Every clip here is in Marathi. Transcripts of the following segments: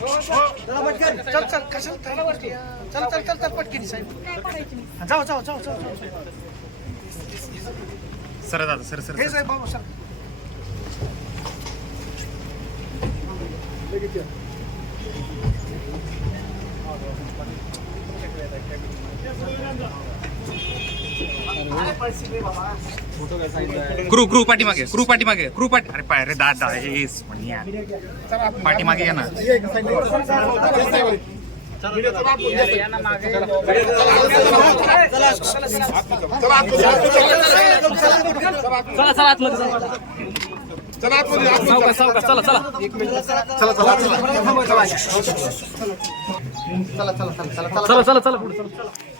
चला चल चल कशाला? चल चल चल चल पटकन साहेब. जाऊ जाऊ जाऊ जाऊ जाऊ सर दादा सर सर हे साहेब बाबा सर. क्रू क्रू पाठीमागे क्रू पाठीमागे क्रू पाठी अरे पाय रे दादा येस पाठीमागे या ना चला चला आतमध्ये चला चला चला चला चला चला चला चला पुढे चला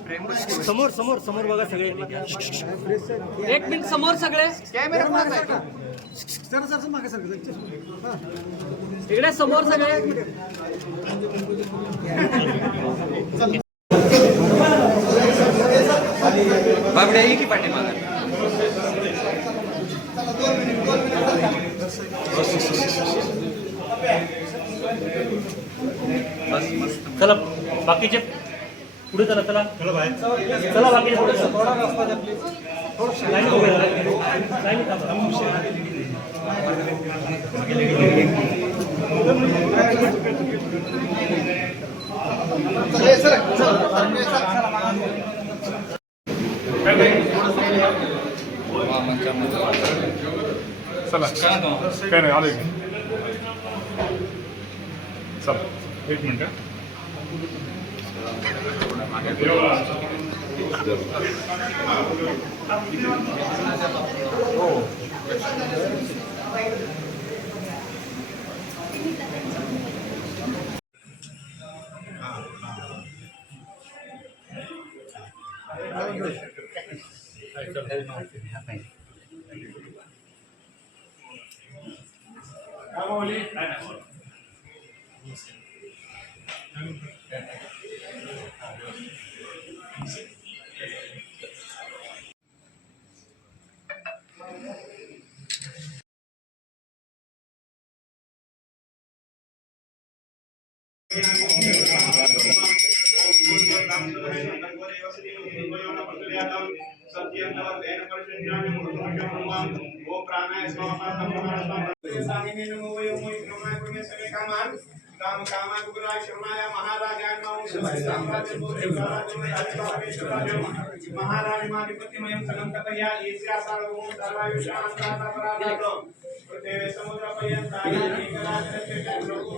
समोर समोर समोर बघा सगळे. एक मिनिट समोर सगळे. मागे इकडे समोर सगळे. बाबड्या ये की पाठीमागे चला बाकीचे पुढे चला चला चला बाहेर चला बाकीचे पुढे चला. लाईनीत उभे राहा. लाईनीत थांबा. चला काय नाही आलो एक चला एक मिनिट Kamu lihat, మహారాజమాధిపతిమయం సగం కథయ్యాయుషాంతరాజ్యం సముద్రపయ్యం ప్రభు